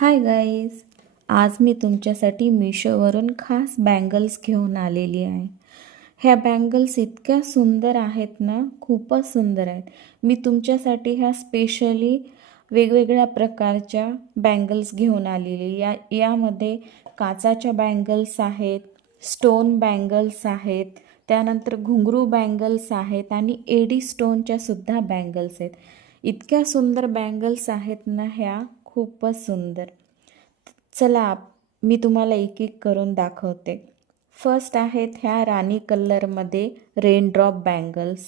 Hi guys, आज मी तुमच्यासाठी मीशोवरून खास बँगल्स घेऊन आलेली आहे. ह्या बँगल्स इतक्या सुंदर आहेत ना, खूपच सुंदर आहेत. मी तुमच्यासाठी ह्या स्पेशली वेगवेगळ्या प्रकारच्या बँगल्स घेऊन आलेली. यामध्ये काचाच्या बँगल्स आहेत, स्टोन बँगल्स आहेत, त्यानंतर घुंगरू बँगल्स आहेत आणि एडी स्टोनच्या सुद्धा बँगल्स आहेत. इतक्या सुंदर बँगल्स आहेत ना ह्या, खूपच सुंदर. चला मी तुम्हाला एक एक करून दाखवते. फर्स्ट आहेत ह्या राणी कलरमध्ये रेनड्रॉप बँगल्स.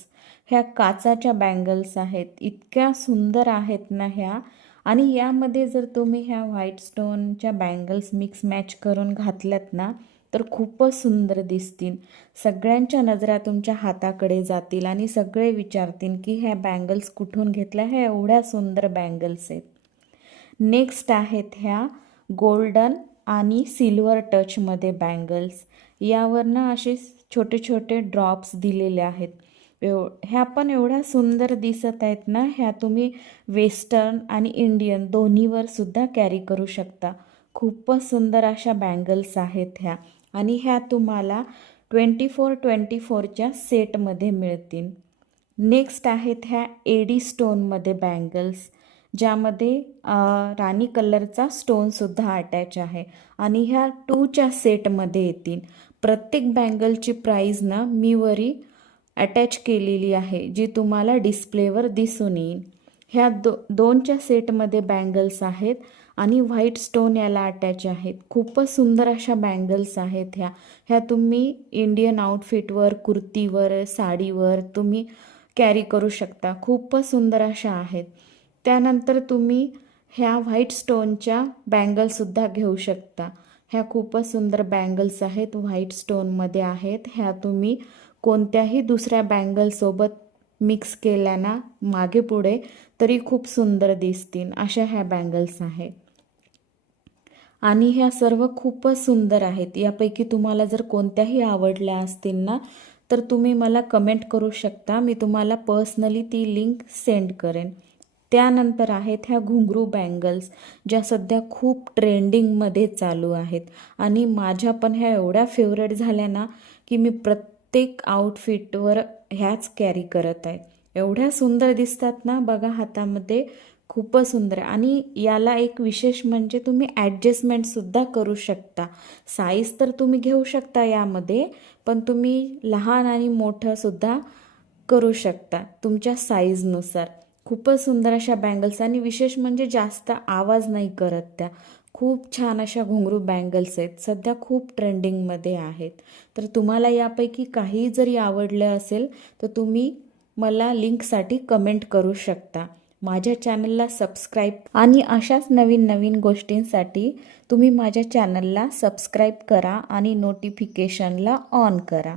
ह्या काचाच्या बँगल्स आहेत, इतक्या सुंदर आहेत ना ह्या. आणि यामध्ये जर तुम्ही ह्या व्हाईट स्टोनच्या बँगल्स मिक्स मॅच करून घातल्यात ना तर खूपच सुंदर दिसतील. सगळ्यांच्या नजरा तुमच्या हाताकडे जातील आणि सगळे विचारतील की ह्या बँगल्स कुठून घेतल्या, ह्या एवढ्या सुंदर बँगल्स आहेत. नेक्स्ट आहेत ह्या गोल्डन आणि सिल्वर टचमध्ये बँगल्स. यावरनं असे छोटे छोटे ड्रॉप्स दिलेले आहेत. ह्या पण एवढ्या सुंदर दिसत आहेत ना. ह्या तुम्ही वेस्टर्न आणि इंडियन दोन्हीवर सुद्धा कॅरी करू शकता. खूपच सुंदर अशा बँगल्स आहेत ह्या. आणि ह्या तुम्हाला 24-24च्या सेटमध्ये मिळतील. नेक्स्ट आहेत ह्या एडी स्टोनमध्ये बँगल्स, ज्यामध्ये राणी कलरचा स्टोनसुद्धा अटॅच आहे आणि ह्या 2च्या सेटमध्ये येतील. प्रत्येक बँगलची प्राईज ना मी वरी अटॅच केलेली आहे, जी तुम्हाला डिस्प्लेवर दिसून येईल. ह्या दोनच्या सेटमध्ये बँगल्स आहेत आणि व्हाईट स्टोन याला अटॅच आहेत. खूपच सुंदर अशा बँगल्स आहेत ह्या तुम्ही इंडियन आउटफिटवर, कुर्तीवर, साडीवर तुम्ही कॅरी करू शकता. खूपच सुंदर अशा आहेत. त्यानंतर तुम्ही ह्या व्हाईट स्टोनच्या बँगल्ससुद्धा घेऊ शकता. ह्या खूपच सुंदर बँगल्स आहेत, व्हाईट स्टोनमध्ये आहेत. ह्या तुम्ही कोणत्याही दुसऱ्या बँगलसोबत मिक्स केल्या ना मागे पुढे तरी खूप सुंदर दिसतील, अशा ह्या बँगल्स आहेत. आणि ह्या सर्व खूपच सुंदर आहेत. यापैकी तुम्हाला जर कोणत्याही आवडल्या असतील ना तर तुम्ही मला कमेंट करू शकता. मी तुम्हाला पर्सनली ती लिंक सेंड करेन. त्यानंतर आहेत ह्या घुंगरू बँगल्स, ज्या सध्या खूप ट्रेंडिंगमध्ये चालू आहेत आणि माझ्या पण ह्या एवढ्या फेवरेट झाल्या ना की मी प्रत्येक आउटफिटवर ह्याच कॅरी करत आहे. एवढ्या सुंदर दिसतात ना, बघा हातामध्ये, खूपच सुंदर. आणि याला एक विशेष म्हणजे तुम्ही ॲडजस्टमेंटसुद्धा करू शकता. साईज तर तुम्ही घेऊ शकता यामध्ये, पण तुम्ही लहान आणि मोठंसुद्धा करू शकता तुमच्या साईजनुसार. खूपच सुंदर अशा बँगल्स आणि विशेष म्हणजे जास्त आवाज नाही करत त्या. खूप छान अशा घुंगरू बँगल्स आहेत, सध्या खूप ट्रेंडिंगमध्ये आहेत. तर तुम्हाला यापैकी काही जरी आवडलं असेल तर तुम्ही मला लिंकसाठी कमेंट करू शकता. माझ्या चॅनलला सबस्क्राईब आणि अशाच नवीन नवीन गोष्टींसाठी तुम्ही माझ्या चॅनलला सबस्क्राईब करा आणि नोटिफिकेशनला ऑन करा.